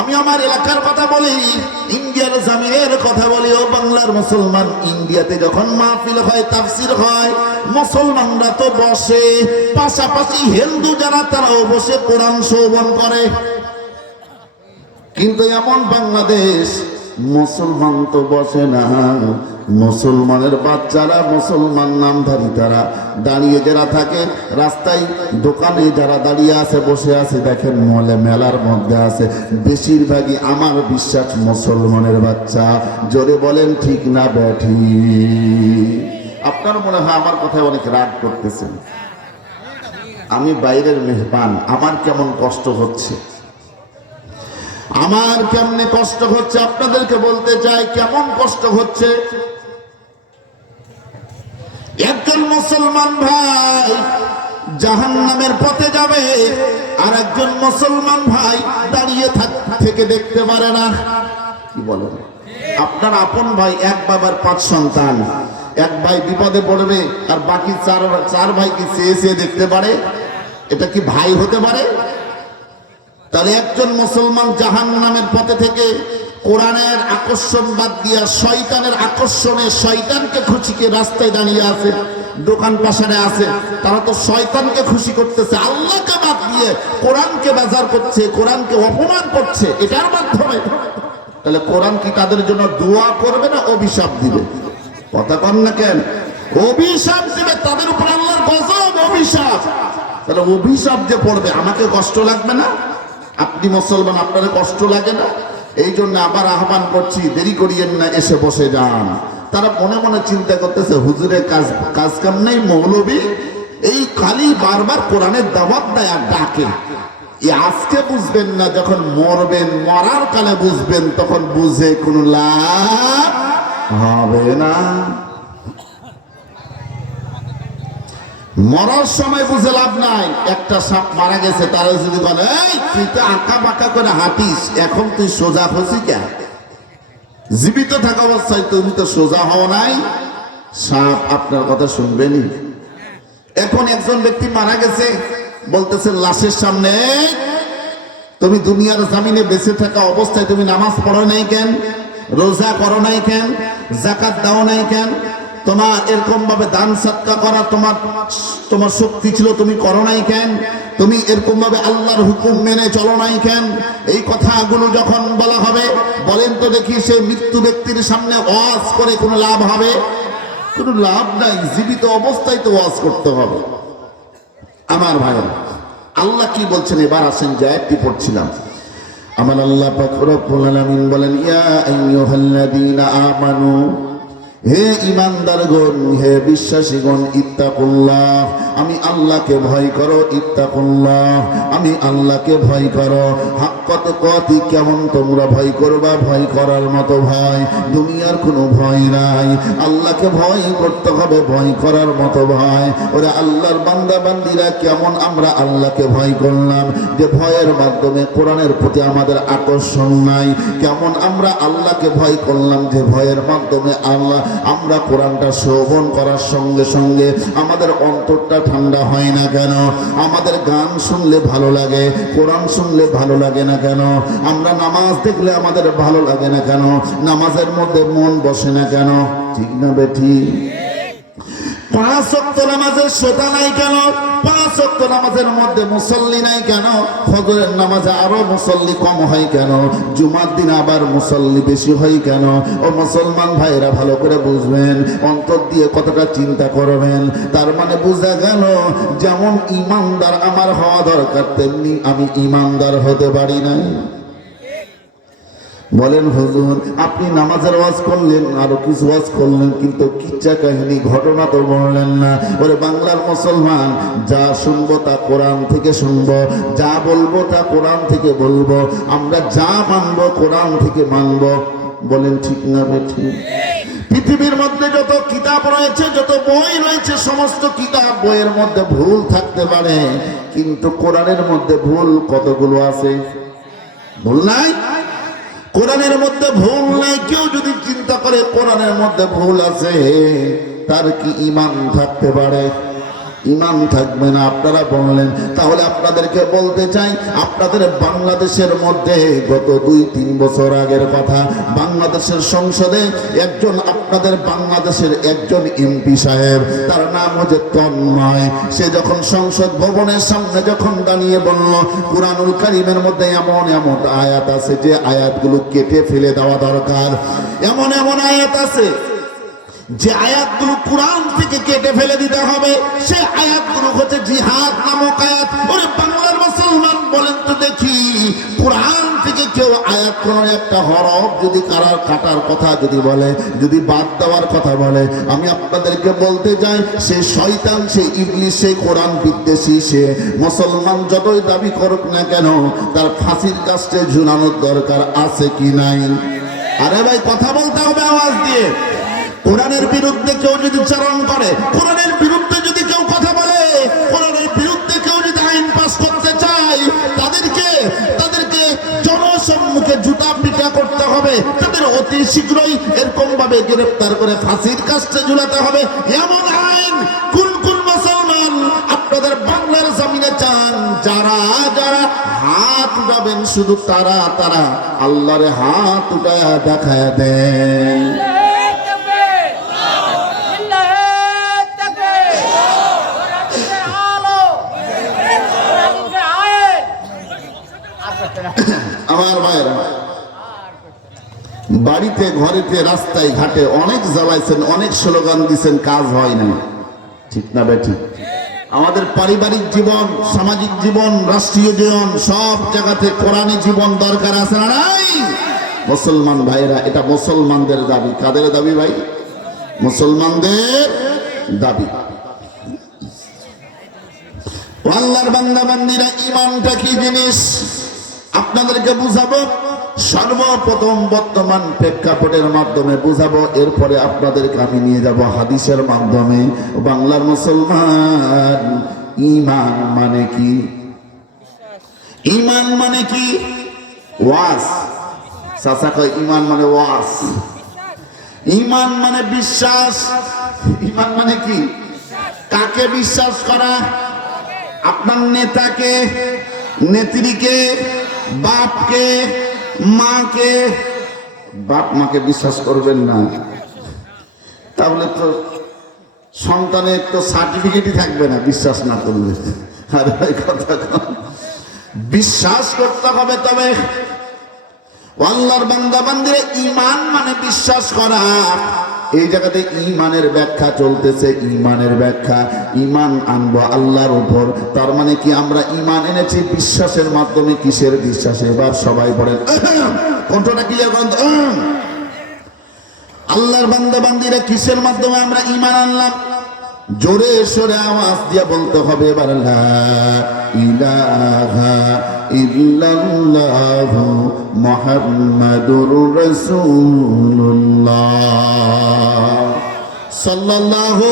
আমি আমার এলাকার কথা বলি, ইন্ডিয়ার জামিনের কথা বলি। ও বাংলার মুসলমান, ইন্ডিয়াতে যখন মাহফিল হয়, তাফসির হয়, মুসলমানরা তো বসে, পাশাপাশি হিন্দু যারা তারাও বসে কোরআন শ্রবণ করে। কিন্তু এমন বাংলাদেশ, মুসলমান তো বসে না, মুসলমানের বাচ্চারা, মুসলমান নামধারী তারা দাঁড়িয়ে যারা থাকে রাস্তায়, দোকানে যারা দাঁড়িয়ে আছে, বসে আছে, দেখেন মলে মেলার মধ্যে আছে, বেশিরভাগই আমার বিশ্বাস মুসলমানের বাচ্চা। জোরে বলেন ঠিক না ব্যাঠি? আপনার মনে হয় আমার কথায় অনেক রাগ করতেছেন। আমি বাইরের মেহমান, আমার কেমন কষ্ট হচ্ছে, আমার কেমনে কষ্ট হচ্ছে আপনাদেরকে বলতে চাই। কেমন কষ্ট হচ্ছে? একজন মুসলমান ভাই জাহান্নামের পথে যাবে, আর একজন মুসলমান ভাই দাঁড়িয়ে থেকে দেখতে পারে না। কি বলেন? আপনার আপন ভাই, এক বাবার 5 সন্তান, এক ভাই বিপদে পড়বে আর বাকি চার ভাই কি চেয়ে চেয়ে দেখতে পারে? এটা কি ভাই হতে পারে? তাহলে একজন মুসলমান জাহান্নামের পথে থেকে কোরআনের আকর্ষণ বাদ দিয়া শয়তানের আকর্ষণে, শয়তানকে খুশিকে রাস্তায় দাঁড়িয়ে আছে, দোকান পাশারে আছে, তারা তো শয়তানকে খুশি করতেছে, আল্লাহকে বাদ দিয়ে কোরআনকে বাজার করছে, কোরআনকে অপমান করছে এটার মাধ্যমে। তাহলে কোরআন কি তাদের জন্য দোয়া করবে না অভিশাপ দিবে? কথা কন না কেন? অভিশাপ দিবে তাদের উপর, আল্লাহর গজব, অভিশাপ। তাহলে অভিশাপ যে পড়বে, আমাকে কষ্ট লাগবে না? আপনি মুসলমান, আপনার কষ্ট লাগে না? এই জন্য আবার আহ্বান করছি, দেরি করিয়েন না, এসে বসে যান। তারা মনে মনে চিন্তা করতেছে, হুজুরের কাজ কাম নেই, মৌলবী এই খালি বারবার কোরআনের দাওয়াত দেয় আর ডাকে। আজকে বুঝবেন না, যখন মরবেন, মরার কালে বুঝবেন, তখন বুঝে কোনো লাভ হবে না। মরার সময় বুঝে লাভ নাই। একটা সাপ মারা গেছে, তারা যদি বলে এই তুই তো আঁকা বাঁকা করে হাঁটিস, এখন তুই সোজা হচ্ছি কেন? জীবিত থাকা অবস্থায় তুমি তো সোজা হও নাই। সাপ আপনার কথা শুনবেনি। এখন একজন ব্যক্তি মারা গেছে, বলতেছেন লাশের সামনে, তুমি দুনিয়ার জামিনে বেঁচে থাকা অবস্থায় তুমি নামাজ পড়ো নাই কেন? রোজা করো নাই কেন? যাকাত দাও নাই কেন? তোমার এরকম ভাবে দান সদকা করা তোমার শক্তি ছিল, তুমি করো নাই কেন? তুমি এরকম ভাবে আল্লাহর হুকুম মেনে চলো নাই কেন? এই কথাগুলো যখন বলা হবে, বলেন তো দেখি, সে মৃত্যু ব্যক্তির সামনে ওয়াজ করে কোনো লাভ হবে? কোনো লাভ নাই। জীবিত অবস্থায় তো ওয়াজ করতে হবে। আমার ভাইরা, আল্লাহ কি বলছেন এবার আসেন, যে আয়াতটি পড়ছিলাম, আমার আল্লাহ পাক রব্বুল আলামিন বলেন, ইয়া আইয়ুহাল্লাযীনা আমানু, হে ইমানদারগণ, হে বিশ্বাসীগণ, ইত্তাকুল্লাহ, আমি আল্লাহকে ভয় করো, ইত্তাকুল্লাহ, আমি আল্লাহকে ভয় করো। হাক্কা তুকাতি, কেমন তোমরা ভয় করবা? ভয় করার মতো ভয়, দুনিয়ার কোনো ভয় নাই, আল্লাহকে ভয় করতে হবে, ভয় করার মতো ভয়। ওরে আল্লাহর বান্দা বান্দিরা, কেমন আমরা আল্লাহকে ভয় করলাম, যে ভয়ের মাধ্যমে কোরআনের প্রতি আমাদের আকর্ষণ নাই। কেমন আমরা আল্লাহকে ভয় করলাম, যে ভয়ের মাধ্যমে আমরা কোরআনটা শ্রবণ করার সঙ্গে সঙ্গে আমাদের অন্তরটা ঠান্ডা হয় না কেন? আমাদের গান শুনলে ভালো লাগে, কোরআন শুনলে ভালো লাগে না কেন? আমরা নামাজ দেখলে আমাদের ভালো লাগে না কেন? নামাজের মধ্যে মন বসে না কেন? ঠিক না বেঠি? 5 ওয়াক্ত নামাজের শ্রোতা নাই কেন? 5 ওয়াক্ত নামাজের মধ্যে মুসল্লি নাই কেন? ফজরের নামাজে আরো মুসল্লি কম হয় কেন? জুমার দিন আবার মুসল্লি বেশি হয় কেন? ও মুসলমান ভাইরা, ভালো করে বুঝবেন, অন্তর দিয়ে কতটা চিন্তা করবেন। তার মানে বোঝা গেল, যেমন ইমানদার আমার হওয়া দরকার, তেমনি আমি ইমানদার হতে পারি নাই। বলেন হুজুর, আপনি নামাজের ওয়াজ করলেন, আরো কিছু ওয়াজ করলেন, কিন্তু কিচ্ছা কাহিনী ঘটনা তো বললেন না। ওরে বাংলার মুসলমান, যা শুনবো তা কোরআন থেকে শুনবো, যা বলবো তা কোরআন থেকে বলবো, আমরা যা মানবো কোরআন থেকে মানবো। বলেন ঠিক না বেঠিক? পৃথিবীর মধ্যে যত কিতাব রয়েছে, যত বই রয়েছে, সমস্ত কিতাব বইয়ের মধ্যে ভুল থাকতে পারে, কিন্তু কোরআনের মধ্যে ভুল কতগুলো আছে? ভুল নাই? কোরআনের মধ্যে ভুল নাই। কেউ যদি চিন্তা করে কোরআনের মধ্যে ভুল আছে, তার কি ঈমান থাকতে পারে? ইমান থাকবে না। আপনারা বললেন, তাহলে আপনাদেরকে বলতে চাই, আপনাদের বাংলাদেশের মধ্যে গত 2-3 বছর আগের কথা, বাংলাদেশের সংসদে একজন, আপনাদের বাংলাদেশের একজন এমপি সাহেব, তার নাম হচ্ছে তন্ময়, সে যখন সংসদ ভবনের সামনে যখন দাঁড়িয়ে বলল, কুরআনুল কারীমের মধ্যে এমন এমন আয়াত আছে যে আয়াতগুলো কেটে ফেলে দেওয়া দরকার। এমন এমন আয়াত আছে যে আয়াতগুলো কুরআন থেকে কেটে ফেলে দিতে হবে। সে আয়াতগুলো হচ্ছে জিহাদ নামক আয়াত। ওরে বাংলার মুসলমান, বলেন তো দেখি, কুরআন থেকে কেউ আয়াত কোন একটা হরফ যদি কাটার কথা যদি বলে, যদি বাদ দেওয়ার কথা বলে, আমি আপনাদেরকে বলতে চাই, সে শয়তান, সে ইবলিস, সে কোরআন বিদ্বেষী, সে মুসলমান যতই দাবি করুক না কেন, তার ফাঁসির কাস্টে ঝুলানোর দরকার আছে কি নাই? আরে ভাই, কথা বলতে হবে আওয়াজ দিয়ে। কোরআনের বিরুদ্ধে কেউ যদি চারণ করে, কোরআনের বিরুদ্ধে যদি কেউ কথা বলে, কোরআনের বিরুদ্ধে কেউ যদি আইন পাস করতে চায়, তাদেরকে জনসম্মুখে জুতা পিটা করতে হবে, তাদের অতি শীঘ্রই এরকম ভাবে গ্রেফতার করে ফাঁসির কাস্টে ঝুলাতে হবে। এমন আইন কোন কোন মুসলমান আপনাদের বাংলার জমিনে চান? যারা যারা হাত উঠাবেন, শুধু তারা আল্লাহরে হাত উঠায়া দেখায় দেন। আমার ভাইয়েরা, বাড়িতে ঘরেতে রাস্তায় ঘাটে অনেক জ্বালাইছেন, অনেক স্লোগান দিচ্ছেন, কাজ হয় না, ঠিক না বেঠিক? আমাদের পারিবারিক জীবন, সামাজিক জীবন, রাষ্ট্রীয় জীবন, সব জায়গাতে কোরআনী জীবন দরকার আছে না নাই? মুসলমান ভাইরা, এটা মুসলমানদের দাবি। কাদের দাবি ভাই? মুসলমানদের দাবি। আল্লাহর বান্দা বান্দীরা, ঈমানটা কি জিনিস আপনাদেরকে বুঝাবো। সর্বপ্রথম বর্তমান প্রেক্ষাপটের মাধ্যমে বুঝাবো, এরপরে আপনাদেরকে আমি নিয়ে যাব হাদিসের মাধ্যমে। বাংলার মুসলমান, ঈমান মানে কি? ঈমান মানে কি? ওয়াজ। চাচা কয় ঈমান মানে ওয়াজ। ঈমান মানে বিশ্বাস। ঈমান মানে কি? কাকে বিশ্বাস করা? আপনার নেতাকে, নেত্রীকে, বাপকে, মাকে। বাপ মাকে বিশ্বাস করবেন না, তাহলে তো সন্তানের তো সার্টিফিকেটই থাকবে না বিশ্বাস না করলে। আরে ভাই, কথা বিশ্বাস করতে হবে। তবে আল্লাহর বান্দা বান্দিরা, ঈমান মানে বিশ্বাস করা। এই জায়গাতে ঈমানের ব্যাখ্যা চলতেছে। ঈমানের ব্যাখ্যা, ঈমান আনবো আল্লাহর উপর, তার মানে কি আমরা ঈমান এনেছি বিশ্বাসের মাধ্যমে। কিসের বিশ্বাসে? এবার সবাই বলেন, কণ্ঠটা ক্লিয়ার করেন তো। আল্লাহর বান্দা বান্দিরা, কিসের মাধ্যমে আমরা ঈমান আনলাম? জোরে সরে আওয়াজ দিয়ে বলতে হবে এবার, লা ইলাহা ইল্লাল্লাহু মুহাম্মাদুর রাসূলুল্লাহ সাল্লাল্লাহু